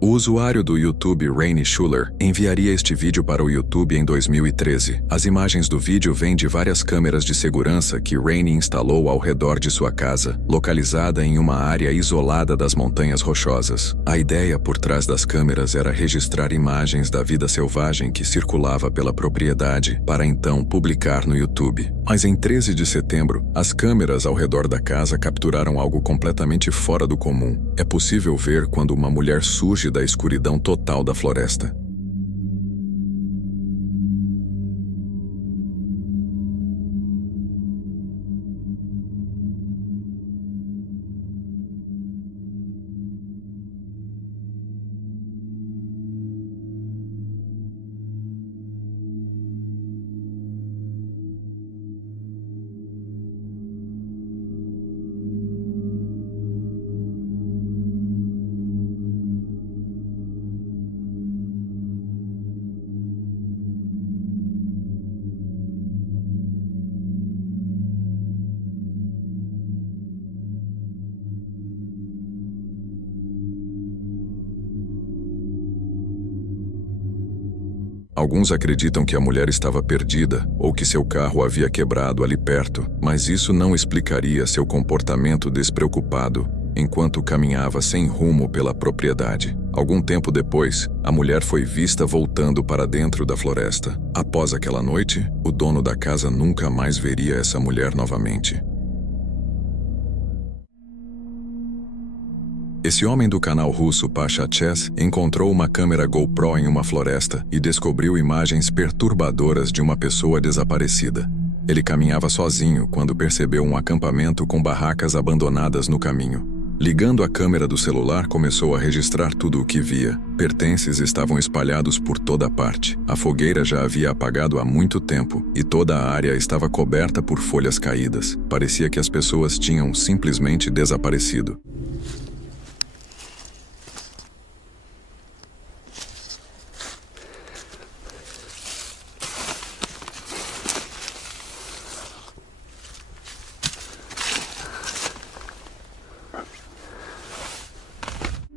O usuário do YouTube Rainy Schuller enviaria este vídeo para o YouTube em 2013. As imagens do vídeo vêm de várias câmeras de segurança que Rainy instalou ao redor de sua casa, localizada em uma área isolada das Montanhas Rochosas. A ideia por trás das câmeras era registrar imagens da vida selvagem que circulava pela propriedade, para então publicar no YouTube. Mas em 13 de setembro, as câmeras ao redor da casa capturaram algo completamente fora do comum. É possível ver quando uma mulher surge da escuridão total da floresta. Alguns acreditam que a mulher estava perdida ou que seu carro havia quebrado ali perto, mas isso não explicaria seu comportamento despreocupado enquanto caminhava sem rumo pela propriedade. Algum tempo depois, a mulher foi vista voltando para dentro da floresta. Após aquela noite, o dono da casa nunca mais veria essa mulher novamente. Esse homem do canal russo Pasha Chess encontrou uma câmera GoPro em uma floresta e descobriu imagens perturbadoras de uma pessoa desaparecida. Ele caminhava sozinho quando percebeu um acampamento com barracas abandonadas no caminho. Ligando a câmera do celular, começou a registrar tudo o que via. Pertences estavam espalhados por toda parte. A fogueira já havia apagado há muito tempo e toda a área estava coberta por folhas caídas. Parecia que as pessoas tinham simplesmente desaparecido.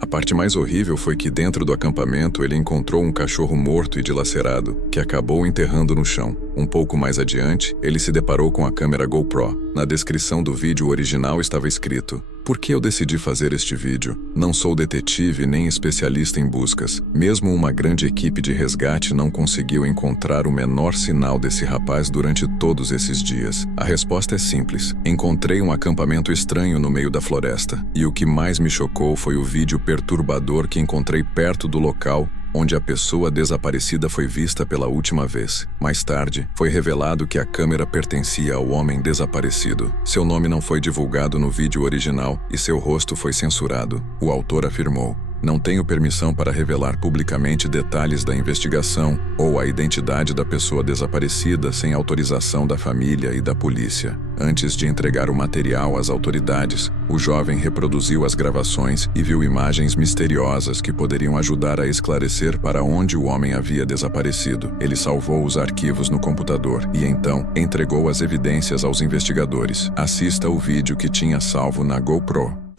A parte mais horrível foi que dentro do acampamento ele encontrou um cachorro morto e dilacerado, que acabou enterrando no chão. Um pouco mais adiante, ele se deparou com a câmera GoPro. Na descrição do vídeo original estava escrito: "Por que eu decidi fazer este vídeo? Não sou detetive nem especialista em buscas. Mesmo uma grande equipe de resgate não conseguiu encontrar o menor sinal desse rapaz durante todos esses dias. A resposta é simples. Encontrei um acampamento estranho no meio da floresta. E o que mais me chocou foi o vídeo perturbador que encontrei perto do local onde a pessoa desaparecida foi vista pela última vez. Mais tarde, foi revelado que a câmera pertencia ao homem desaparecido. Seu nome não foi divulgado no vídeo original e seu rosto foi censurado. O autor afirmou: "Não tenho permissão para revelar publicamente detalhes da investigação ou a identidade da pessoa desaparecida sem autorização da família e da polícia." Antes de entregar o material às autoridades, o jovem reproduziu as gravações e viu imagens misteriosas que poderiam ajudar a esclarecer para onde o homem havia desaparecido. Ele salvou os arquivos no computador e então entregou as evidências aos investigadores. Assista o vídeo que tinha salvo na GoPro.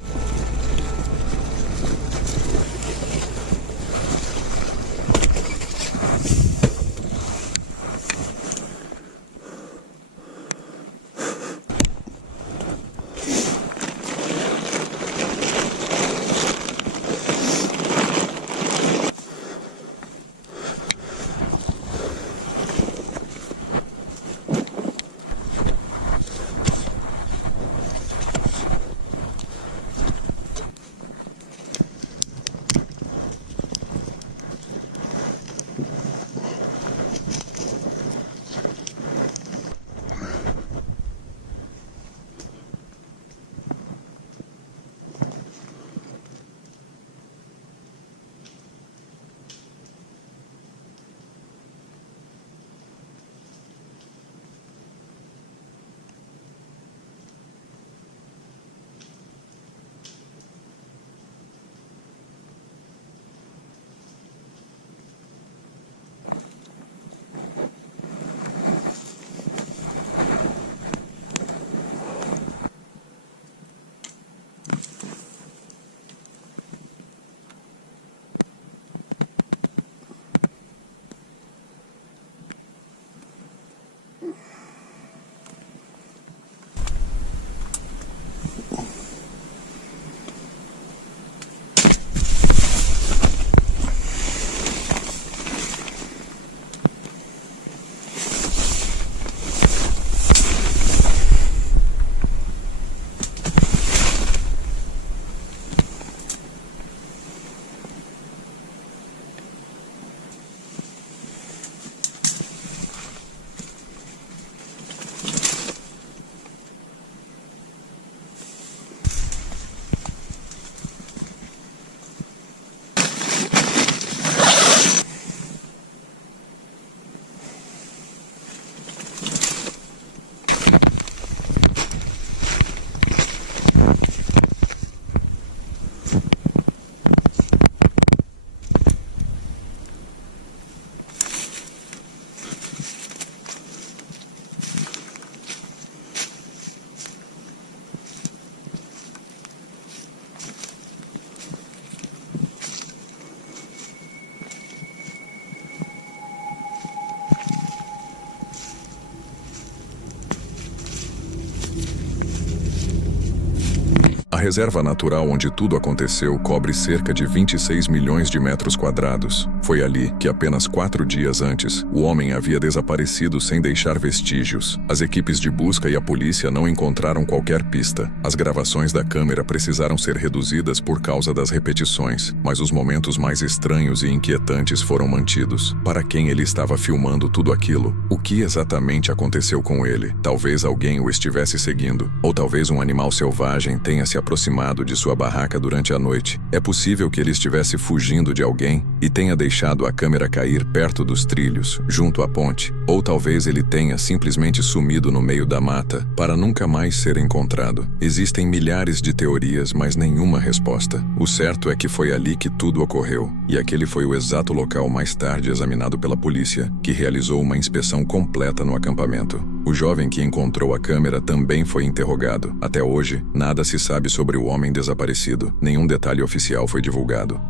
reserva natural onde tudo aconteceu cobre cerca de 26 milhões de metros quadrados. Foi ali que, apenas 4 dias antes, o homem havia desaparecido sem deixar vestígios. As equipes de busca e a polícia não encontraram qualquer pista. As gravações da câmera precisaram ser reduzidas por causa das repetições, mas os momentos mais estranhos e inquietantes foram mantidos. Para quem ele estava filmando tudo aquilo? O que exatamente aconteceu com ele? Talvez alguém o estivesse seguindo, ou talvez um animal selvagem tenha se aproximado de sua barraca durante a noite. É possível que ele estivesse fugindo de alguém e tenha deixado a câmera cair perto dos trilhos, junto à ponte, ou talvez ele tenha simplesmente sumido no meio da mata para nunca mais ser encontrado. Existem milhares de teorias, mas nenhuma resposta. O certo é que foi ali que tudo ocorreu, e aquele foi o exato local mais tarde examinado pela polícia, que realizou uma inspeção completa no acampamento. O jovem que encontrou a câmera também foi interrogado. Até hoje, nada se sabe sobre o homem desaparecido. Nenhum detalhe oficial foi divulgado.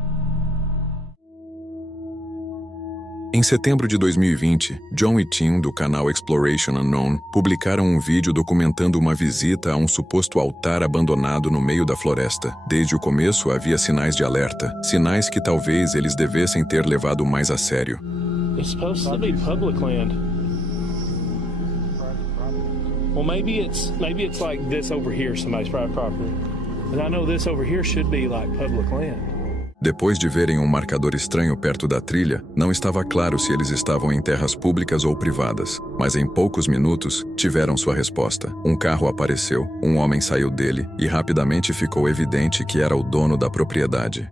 Em setembro de 2020, John e Tim, do canal Exploration Unknown, publicaram um vídeo documentando uma visita a um suposto altar abandonado no meio da floresta. Desde o começo havia sinais de alerta, sinais que talvez eles devessem ter levado mais a sério. It's supposed to be public land. Well, maybe it's like this over here, somebody's private property. But I know this over here should be like public land. Depois de verem um marcador estranho perto da trilha, não estava claro se eles estavam em terras públicas ou privadas, mas em poucos minutos tiveram sua resposta. Um carro apareceu, um homem saiu dele e rapidamente ficou evidente que era o dono da propriedade.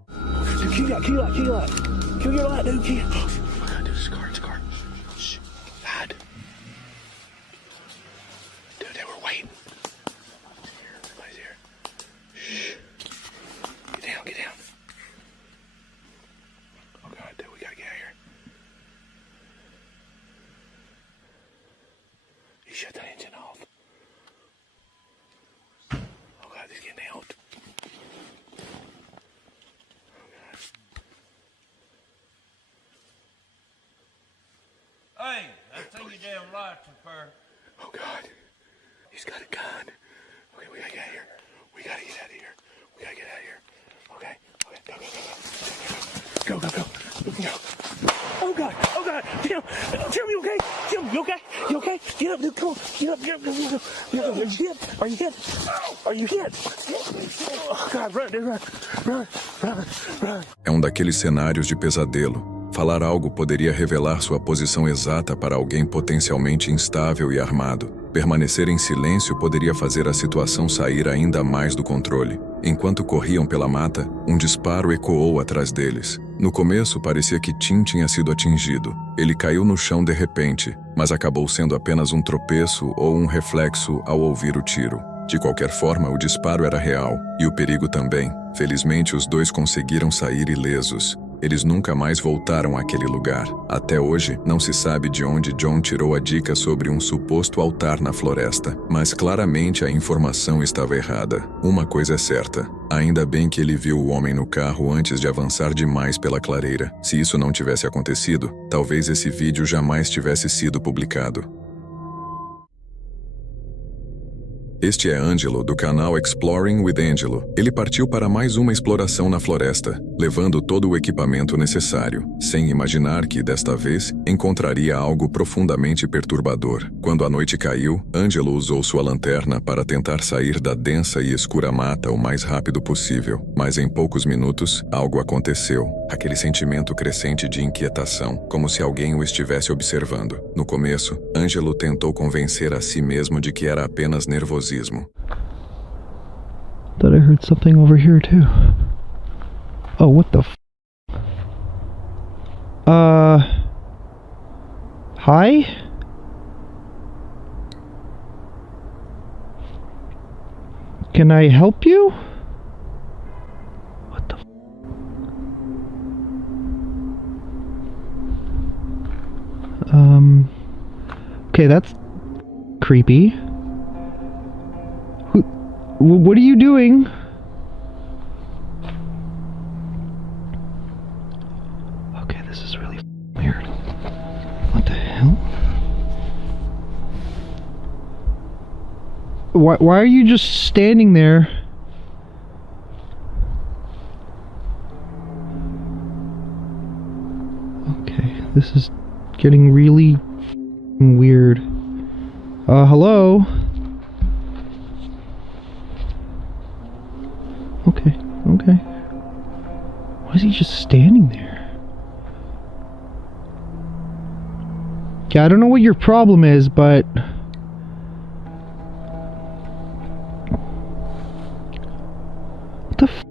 Shut the engine off. Oh God, he's getting out. Hey, that thing you damn lights are. Oh God, he's got a gun. Okay, we gotta get out of here. We gotta get out of here. We gotta get out of here. Okay, go, go, go, go. Go, go, go. Oh God, oh God, Tim, you okay? Tim, you okay? You okay? Get up, dude, come on, get up, get up, get up, get up. Are you hit? Are you hit? Are you hit? Oh God, run, dude, run. É um daqueles cenários de pesadelo. Falar algo poderia revelar sua posição exata para alguém potencialmente instável e armado. Permanecer em silêncio poderia fazer a situação sair ainda mais do controle. Enquanto corriam pela mata, um disparo ecoou atrás deles. No começo, parecia que Tim tinha sido atingido. Ele caiu no chão de repente, mas acabou sendo apenas um tropeço ou um reflexo ao ouvir o tiro. De qualquer forma, o disparo era real, e o perigo também. Felizmente, os dois conseguiram sair ilesos. Eles nunca mais voltaram àquele lugar. Até hoje, não se sabe de onde John tirou a dica sobre um suposto altar na floresta, mas claramente a informação estava errada. Uma coisa é certa: ainda bem que ele viu o homem no carro antes de avançar demais pela clareira. Se isso não tivesse acontecido, talvez esse vídeo jamais tivesse sido publicado. Este é Angelo, do canal Exploring with Angelo. Ele partiu para mais uma exploração na floresta, levando todo o equipamento necessário, sem imaginar que, desta vez, encontraria algo profundamente perturbador. Quando a noite caiu, Angelo usou sua lanterna para tentar sair da densa e escura mata o mais rápido possível. Mas em poucos minutos, algo aconteceu. Aquele sentimento crescente de inquietação, como se alguém o estivesse observando. No começo, Angelo tentou convencer a si mesmo de que era apenas nervosismo. Thought I heard something over here too. Oh, what the hi? Can I help you? What the okay, that's creepy. What are you doing? Okay, this is really weird. What the hell? Why are you just standing there? This is getting really weird. Hello? Okay, okay. Why is he just standing there? Yeah, I don't know what your problem is, but... What the f...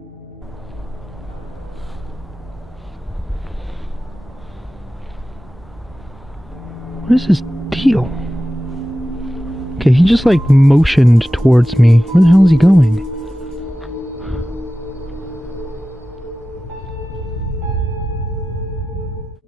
What is his deal? Okay, he just like motioned towards me. Where the hell is he going?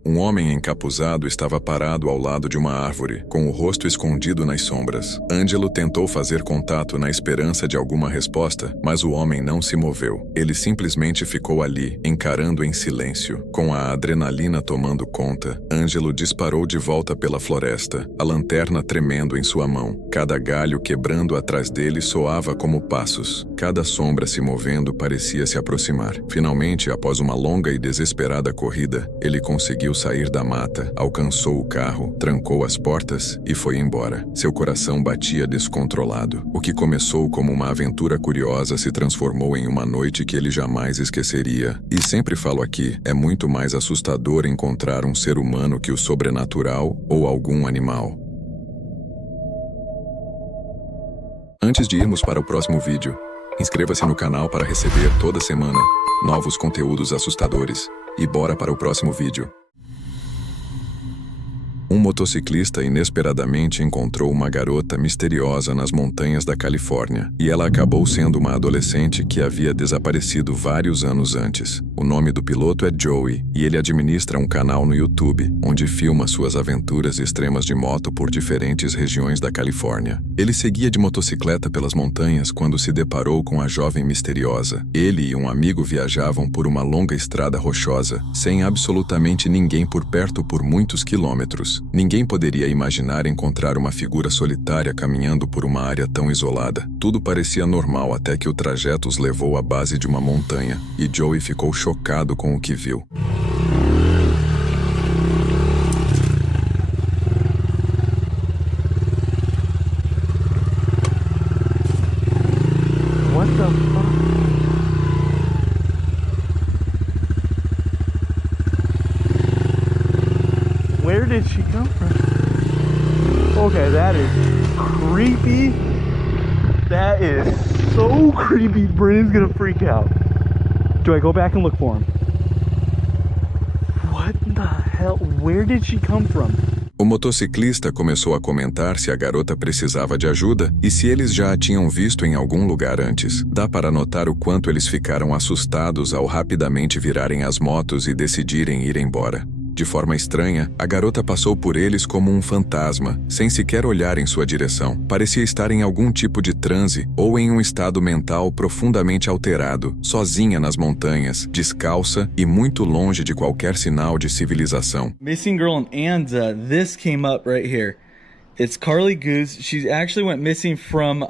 Um homem encapuzado estava parado ao lado de uma árvore, com o rosto escondido nas sombras. Angelo tentou fazer contato na esperança de alguma resposta, mas o homem não se moveu. Ele simplesmente ficou ali, encarando em silêncio. Com a adrenalina tomando conta, Angelo disparou de volta pela floresta, a lanterna tremendo em sua mão. Cada galho quebrando atrás dele soava como passos. Cada sombra se movendo parecia se aproximar. Finalmente, após uma longa e desesperada corrida, ele conseguiu sair da mata, alcançou o carro, trancou as portas e foi embora. Seu coração batia descontrolado. O que começou como uma aventura curiosa se transformou em uma noite que ele jamais esqueceria. E sempre falo aqui, é muito mais assustador encontrar um ser humano que o sobrenatural ou algum animal. Antes de irmos para o próximo vídeo, inscreva-se no canal para receber toda semana novos conteúdos assustadores. E bora para o próximo vídeo. Um motociclista inesperadamente encontrou uma garota misteriosa nas montanhas da Califórnia, e ela acabou sendo uma adolescente que havia desaparecido vários anos antes. O nome do piloto é Joey, e ele administra um canal no YouTube, onde filma suas aventuras extremas de moto por diferentes regiões da Califórnia. Ele seguia de motocicleta pelas montanhas quando se deparou com a jovem misteriosa. Ele e um amigo viajavam por uma longa estrada rochosa, sem absolutamente ninguém por perto por muitos quilômetros. Ninguém poderia imaginar encontrar uma figura solitária caminhando por uma área tão isolada. Tudo parecia normal até que o trajeto os levou à base de uma montanha, e Joey ficou chocado com o que viu. What the fuck? Where did she come from? Okay, that is creepy. That is so creepy. Brandon's gonna freak out. Do I go back and look for him? What the hell? Where did she come from? O motociclista começou a comentar se a garota precisava de ajuda e se eles já a tinham visto em algum lugar antes. Dá para notar o quanto eles ficaram assustados ao rapidamente virarem as motos e decidirem ir embora. De forma estranha, a garota passou por eles como um fantasma, sem sequer olhar em sua direção. Parecia estar em algum tipo de transe ou em um estado mental profundamente alterado, sozinha nas montanhas, descalça e muito longe de qualquer sinal de civilização. Missing girl in Anza, this came up right here. It's Carly Goose. She actually went missing from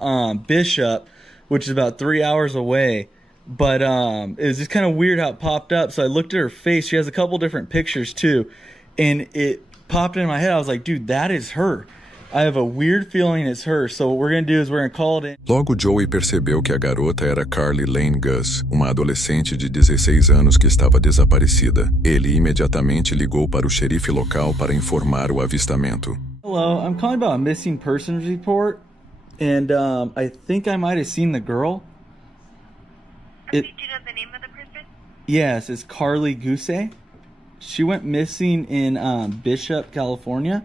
Bishop, which is about 3 hours away. But it was just kind of weird how it popped up. So I looked at her face. She has a couple different pictures too. And it popped in my head. I was like, dude, that is her. I have a weird feeling it's her. So what we're going to do is we're going to call it in. Logo, Joey percebeu que a garota era Carly Lane Gus, uma adolescente de 16 anos que estava desaparecida. Ele imediatamente ligou para o xerife local para informar o avistamento. Hello, I'm calling about a missing persons report. And I think I might have seen the girl. Did you know the name of the person? Yes, it's Carly Goose. She went missing in Bishop, California,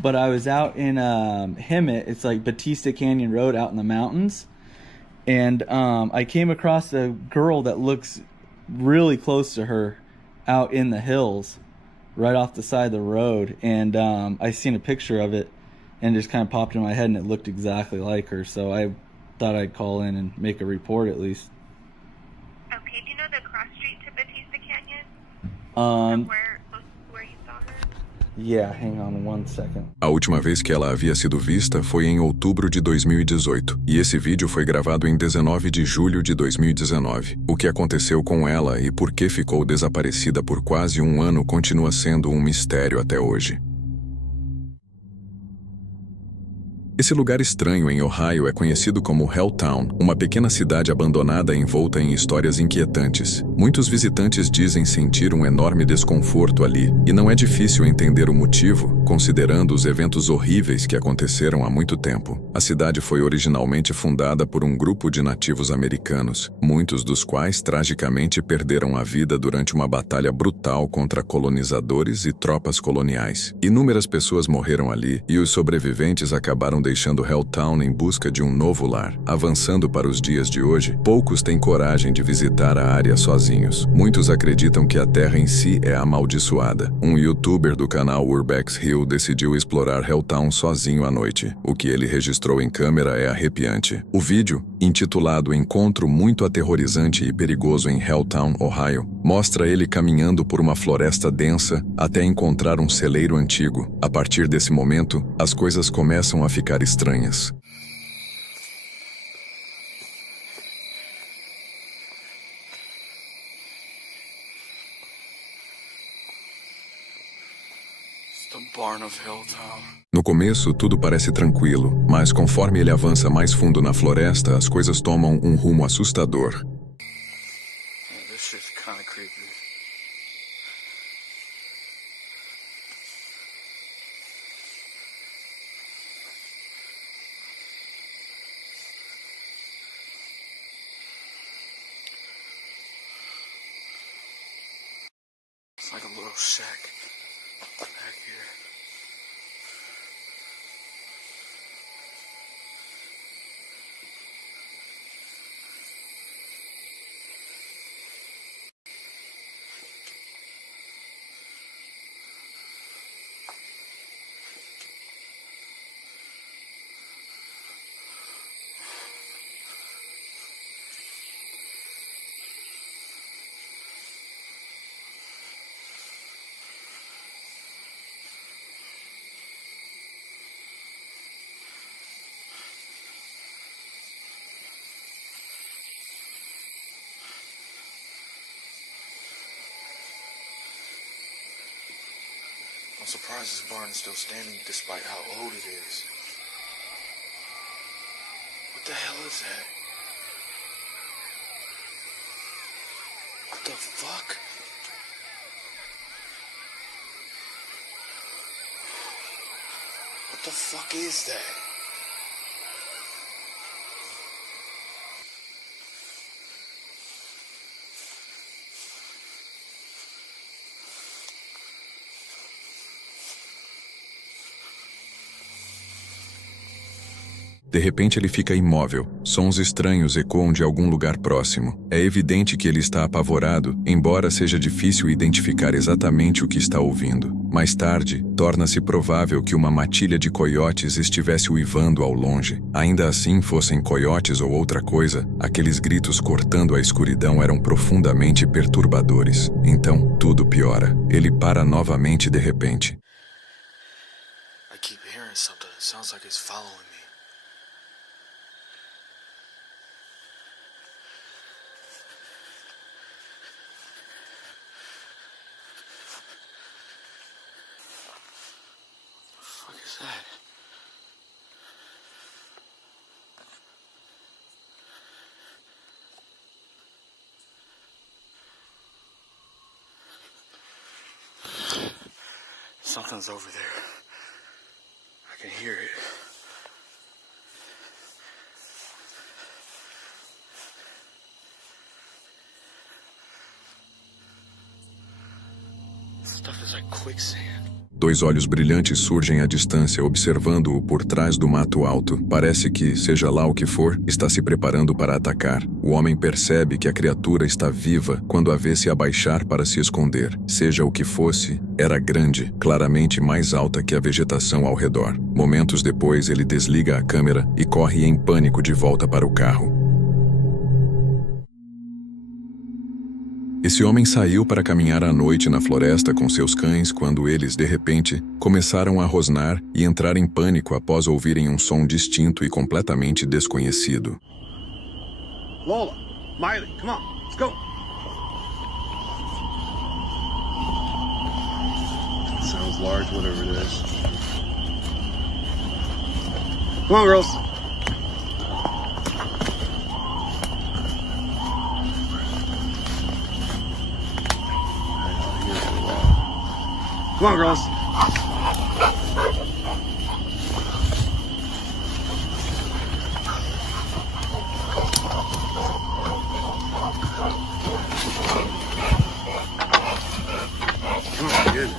but I was out in Hemet. It's like Batista Canyon Road out in the mountains, and I came across a girl that looks really close to her out in the hills, right off the side of the road, and I seen a picture of it, and it just kind of popped in my head, and it looked exactly like her, so I thought I'd call in and make a report at least. Okay, do you know the cross street to Batista Canyon? Um, Where you saw her? Yeah, hang on one second. A última vez que ela havia sido vista foi em outubro de 2018, e esse vídeo foi gravado em 19 de julho de 2019. O que aconteceu com ela e por que ficou desaparecida por quase um ano continua sendo um mistério até hoje. Esse lugar estranho em Ohio é conhecido como Helltown, uma pequena cidade abandonada envolta em histórias inquietantes. Muitos visitantes dizem sentir um enorme desconforto ali, e não é difícil entender o motivo, considerando os eventos horríveis que aconteceram há muito tempo. A cidade foi originalmente fundada por um grupo de nativos americanos, muitos dos quais tragicamente perderam a vida durante uma batalha brutal contra colonizadores e tropas coloniais. Inúmeras pessoas morreram ali, e os sobreviventes acabaram deixando Helltown em busca de um novo lar. Avançando para os dias de hoje, poucos têm coragem de visitar a área sozinhos. Muitos acreditam que a terra em si é amaldiçoada. Um youtuber do canal Urbex Hill decidiu explorar Helltown sozinho à noite. O que ele registrou em câmera é arrepiante. O vídeo, intitulado Encontro Muito Aterrorizante e Perigoso em Helltown, Ohio, mostra ele caminhando por uma floresta densa até encontrar um celeiro antigo. A partir desse momento, as coisas começam a ficar estranhas. No começo, tudo parece tranquilo, mas conforme ele avança mais fundo na floresta, as coisas tomam um rumo assustador. It's like a little shack back here. I'm surprised this barn is still standing despite how old it is. What the hell is that? What the fuck? What the fuck is that? De repente ele fica imóvel. Sons estranhos ecoam de algum lugar próximo. É evidente que ele está apavorado, embora seja difícil identificar exatamente o que está ouvindo. Mais tarde, torna-se provável que uma matilha de coiotes estivesse uivando ao longe. Ainda assim, fossem coiotes ou outra coisa, aqueles gritos cortando a escuridão eram profundamente perturbadores. Então, tudo piora. Ele para novamente de repente. I keep hearing something. It sounds like it's following me. What the fuck is that? Something's over there. I can hear it. Stuff is like quicksand. Dois olhos brilhantes surgem à distância, observando-o por trás do mato alto. Parece que, seja lá o que for, está se preparando para atacar. O homem percebe que a criatura está viva quando a vê se abaixar para se esconder. Seja o que fosse, era grande, claramente mais alta que a vegetação ao redor. Momentos depois, ele desliga a câmera e corre em pânico de volta para o carro. Esse homem saiu para caminhar à noite na floresta com seus cães quando eles, de repente, começaram a rosnar e entrar em pânico após ouvirem um som distinto e completamente desconhecido. Lola, Miley, come on, let's go. Sounds large, whatever it is. Come on, girls. Come on, girls. Come on, good.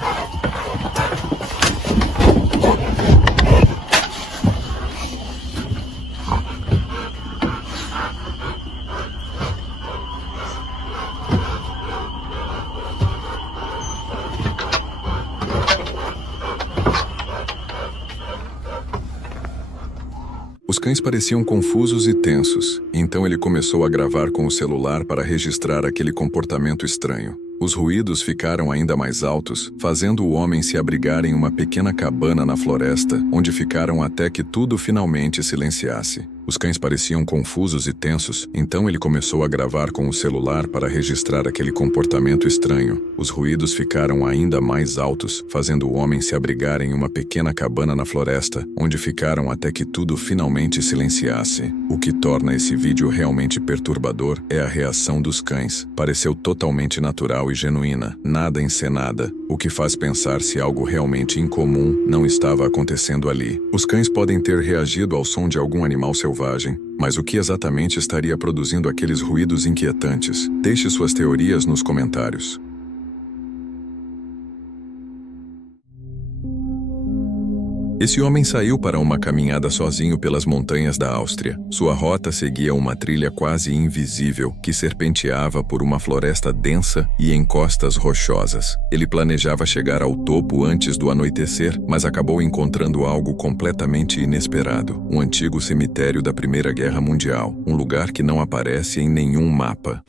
Os cães pareciam confusos e tensos, então ele começou a gravar com o celular para registrar aquele comportamento estranho. Os ruídos ficaram ainda mais altos, fazendo o homem se abrigar em uma pequena cabana na floresta, onde ficaram até que tudo finalmente silenciasse. Os cães pareciam confusos e tensos, então ele começou a gravar com o celular para registrar aquele comportamento estranho. Os ruídos ficaram ainda mais altos, fazendo o homem se abrigar em uma pequena cabana na floresta, onde ficaram até que tudo finalmente silenciasse. O que torna esse vídeo realmente perturbador é a reação dos cães. Pareceu totalmente natural e genuína, nada encenada, o que faz pensar se algo realmente incomum não estava acontecendo ali. Os cães podem ter reagido ao som de algum animal selvagem, mas o que exatamente estaria produzindo aqueles ruídos inquietantes? Deixe suas teorias nos comentários. Esse homem saiu para uma caminhada sozinho pelas montanhas da Áustria. Sua rota seguia uma trilha quase invisível que serpenteava por uma floresta densa e em costas rochosas. Ele planejava chegar ao topo antes do anoitecer, mas acabou encontrando algo completamente inesperado: um antigo cemitério da Primeira Guerra Mundial, um lugar que não aparece em nenhum mapa.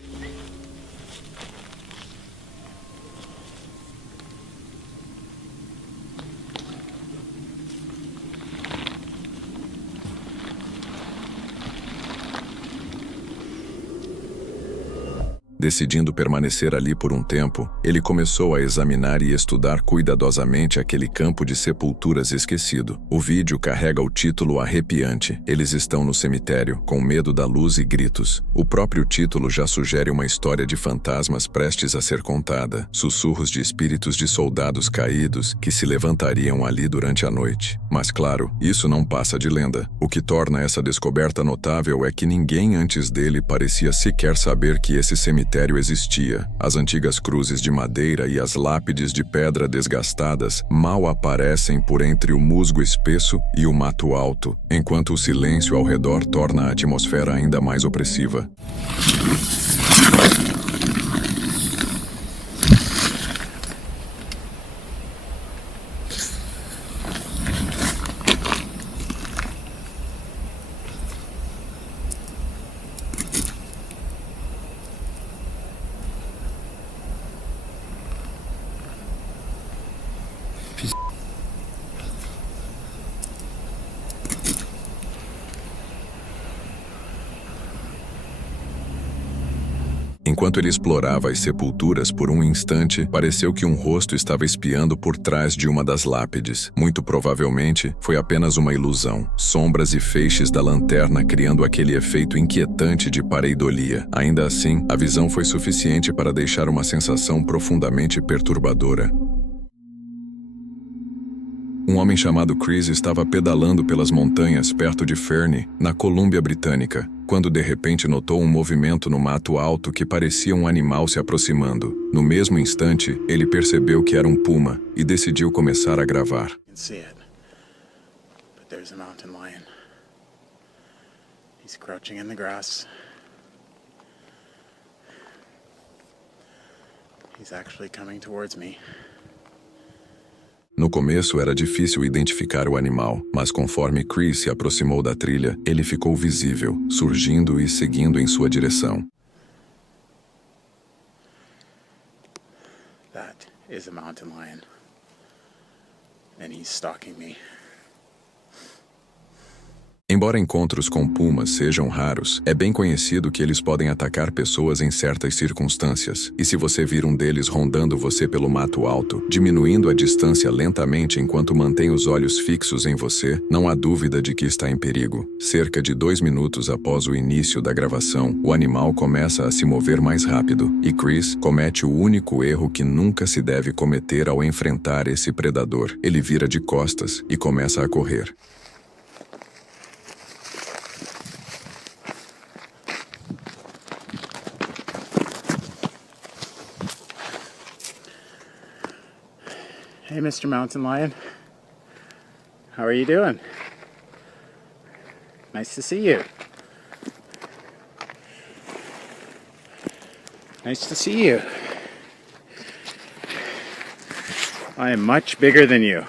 Decidindo permanecer ali por um tempo, ele começou a examinar e estudar cuidadosamente aquele campo de sepulturas esquecido. O vídeo carrega o título arrepiante: Eles estão no cemitério, com medo da luz e gritos. O próprio título já sugere uma história de fantasmas prestes a ser contada, sussurros de espíritos de soldados caídos que se levantariam ali durante a noite. Mas claro, isso não passa de lenda. O que torna essa descoberta notável é que ninguém antes dele parecia sequer saber que esse cemitério existia. As antigas cruzes de madeira e as lápides de pedra desgastadas mal aparecem por entre o musgo espesso e o mato alto, enquanto o silêncio ao redor torna a atmosfera ainda mais opressiva. Enquanto ele explorava as sepulturas por um instante, pareceu que um rosto estava espiando por trás de uma das lápides. Muito provavelmente, foi apenas uma ilusão. Sombras e feixes da lanterna criando aquele efeito inquietante de pareidolia. Ainda assim, a visão foi suficiente para deixar uma sensação profundamente perturbadora. Um homem chamado Chris estava pedalando pelas montanhas perto de Fernie, na Colômbia Britânica, quando de repente notou um movimento no mato alto que parecia um animal se aproximando. No mesmo instante, ele percebeu que era um puma e decidiu começar a gravar. He's crouching in the grass. He's actually coming towards me. No começo era difícil identificar o animal, mas conforme Chris se aproximou da trilha, ele ficou visível, surgindo e seguindo em sua direção. That is a mountain lion. And he's stalking me. Embora encontros com pumas sejam raros, é bem conhecido que eles podem atacar pessoas em certas circunstâncias. E se você vir um deles rondando você pelo mato alto, diminuindo a distância lentamente enquanto mantém os olhos fixos em você, não há dúvida de que está em perigo. Cerca de 2 minutos após o início da gravação, o animal começa a se mover mais rápido, e Chris comete o único erro que nunca se deve cometer ao enfrentar esse predador. Ele vira de costas e começa a correr. Hey, Mr. Mountain Lion. How are you doing? Nice to see you. Nice to see you. I am much bigger than you.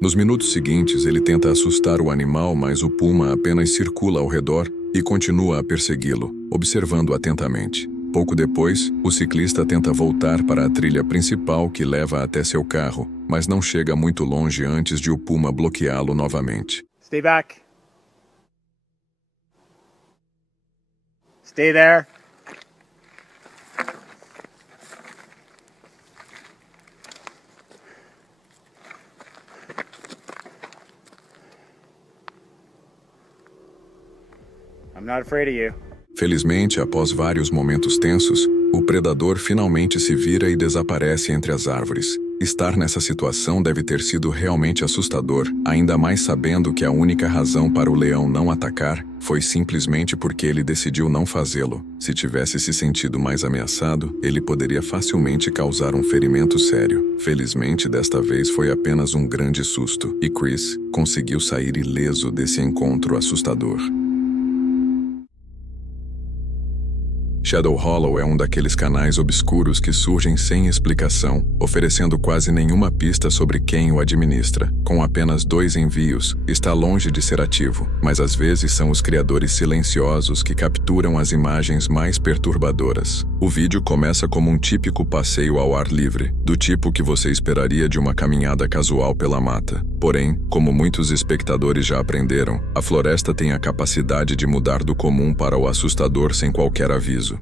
Nos minutos seguintes, ele tenta assustar o animal, mas o puma apenas circula ao redor e continua a persegui-lo, observando atentamente. Pouco depois, o ciclista tenta voltar para a trilha principal que leva até seu carro, mas não chega muito longe antes de o puma bloqueá-lo novamente. Stay back. Stay there. I'm not afraid of you. Felizmente, após vários momentos tensos, o predador finalmente se vira e desaparece entre as árvores. Estar nessa situação deve ter sido realmente assustador, ainda mais sabendo que a única razão para o leão não atacar foi simplesmente porque ele decidiu não fazê-lo. Se tivesse se sentido mais ameaçado, ele poderia facilmente causar um ferimento sério. Felizmente, desta vez foi apenas um grande susto, e Chris conseguiu sair ileso desse encontro assustador. Shadow Hollow é um daqueles canais obscuros que surgem sem explicação, oferecendo quase nenhuma pista sobre quem o administra. Com apenas 2 envios, está longe de ser ativo, mas às vezes são os criadores silenciosos que capturam as imagens mais perturbadoras. O vídeo começa como um típico passeio ao ar livre, do tipo que você esperaria de uma caminhada casual pela mata. Porém, como muitos espectadores já aprenderam, a floresta tem a capacidade de mudar do comum para o assustador sem qualquer aviso.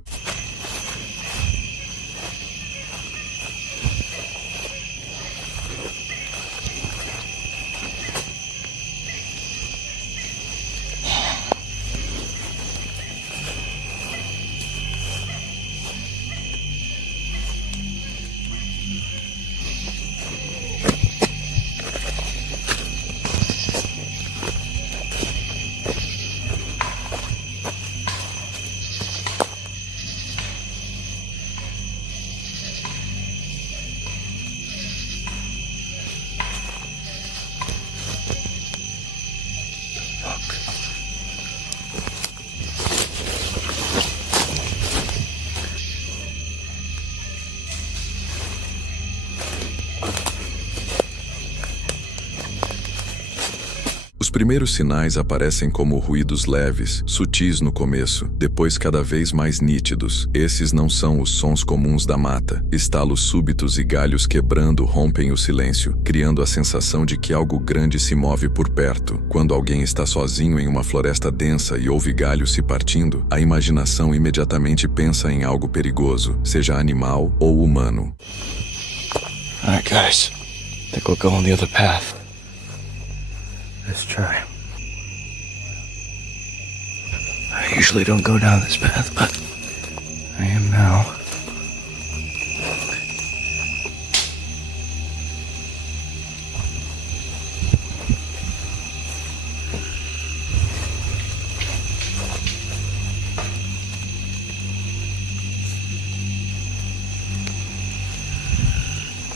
Os primeiros sinais aparecem como ruídos leves, sutis no começo, depois cada vez mais nítidos. Esses não são os sons comuns da mata. Estalos súbitos e galhos quebrando rompem o silêncio, criando a sensação de que algo grande se move por perto. Quando alguém está sozinho em uma floresta densa e ouve galhos se partindo, a imaginação imediatamente pensa em algo perigoso, seja animal ou humano. Alright, guys. Think we'll go on the other path. Let's try. I usually don't go down this path, but I am now.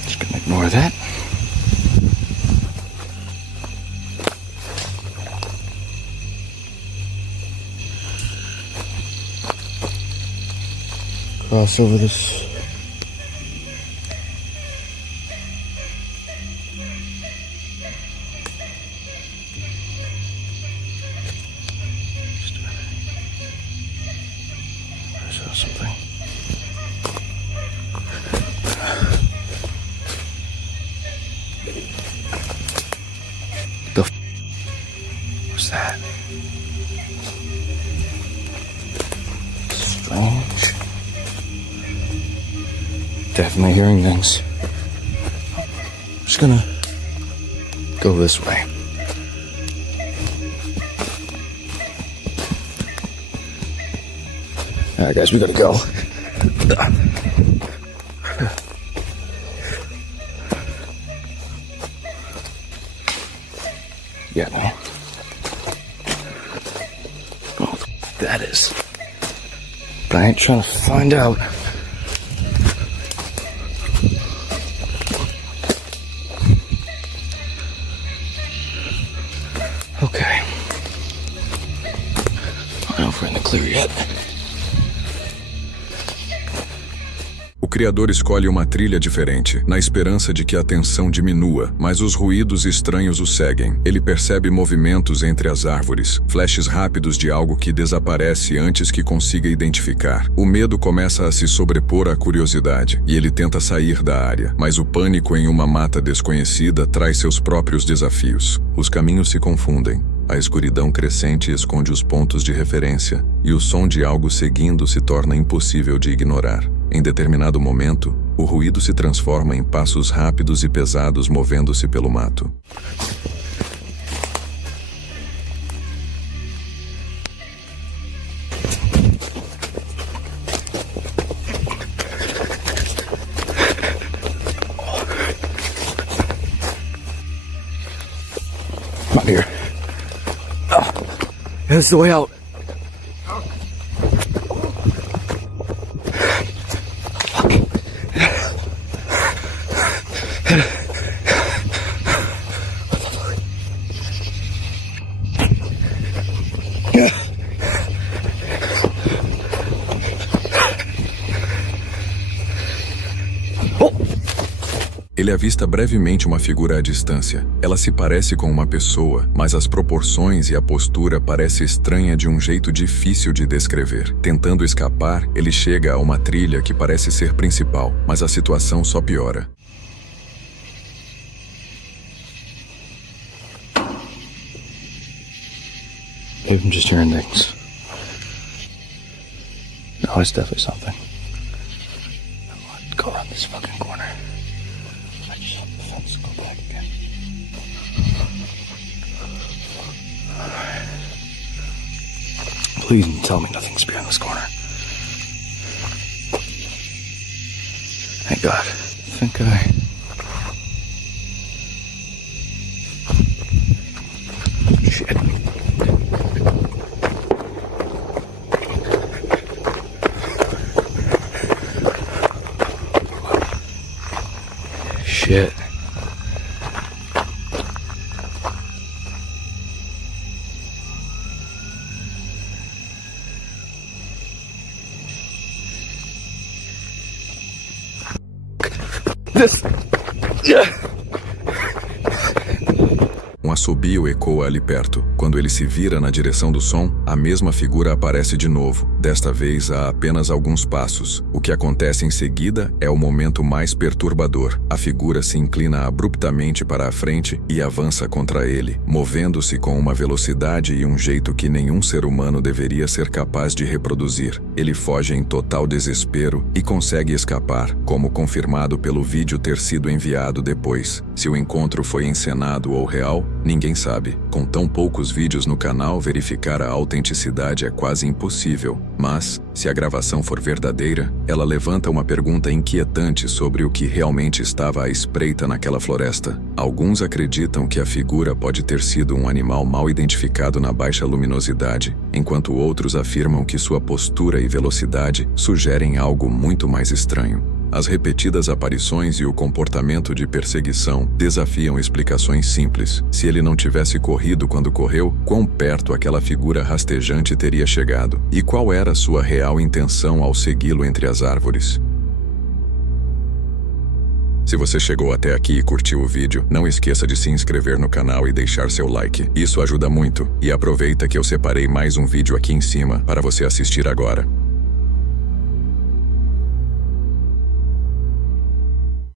Just gonna ignore that. Cross over this. I saw something. definitely hearing things. I'm just gonna go this way. Alright guys, we gotta go. Yeah, man. Oh, that is. But I ain't trying to find out. Okay. I don't know if we're in the clear yet. O criador escolhe uma trilha diferente, na esperança de que a tensão diminua, mas os ruídos estranhos o seguem. Ele percebe movimentos entre as árvores, flashes rápidos de algo que desaparece antes que consiga identificar. O medo começa a se sobrepor à curiosidade, e ele tenta sair da área, mas o pânico em uma mata desconhecida traz seus próprios desafios. Os caminhos se confundem. A escuridão crescente esconde os pontos de referência, e o som de algo seguindo se torna impossível de ignorar. Em determinado momento, o ruído se transforma em passos rápidos e pesados movendo-se pelo mato. Come on here. Oh, this is the way out. Ele avista brevemente uma figura à distância. Ela se parece com uma pessoa, mas as proporções e a postura parecem estranha de um jeito difícil de descrever. Tentando escapar, ele chega a uma trilha que parece ser principal, mas a situação só piora. Maybe I'm just hearing things. No, it's definitely something. Go around this fucking corner. I just hope the fence go back again. Please tell me nothing's behind this corner. Thank God. I think Shit. Shit. This. Yeah. Um assobio ecoa ali perto. Quando ele se vira na direção do som, a mesma figura aparece de novo, desta vez a apenas alguns passos. O que acontece em seguida é o momento mais perturbador. A figura se inclina abruptamente para a frente e avança contra ele, movendo-se com uma velocidade e um jeito que nenhum ser humano deveria ser capaz de reproduzir. Ele foge em total desespero e consegue escapar, como confirmado pelo vídeo ter sido enviado depois. Se o encontro foi encenado ou real, ninguém sabe. Com tão poucos vídeos no canal, verificar a autenticidade é quase impossível. Mas, se a gravação for verdadeira, ela levanta uma pergunta inquietante sobre o que realmente estava à espreita naquela floresta. Alguns acreditam que a figura pode ter sido um animal mal identificado na baixa luminosidade, enquanto outros afirmam que sua postura e velocidade sugerem algo muito mais estranho. As repetidas aparições e o comportamento de perseguição desafiam explicações simples. Se ele não tivesse corrido quando correu, quão perto aquela figura rastejante teria chegado? E qual era sua real intenção ao segui-lo entre as árvores? Se você chegou até aqui e curtiu o vídeo, não esqueça de se inscrever no canal e deixar seu like. Isso ajuda muito. E aproveita que eu separei mais um vídeo aqui em cima para você assistir agora.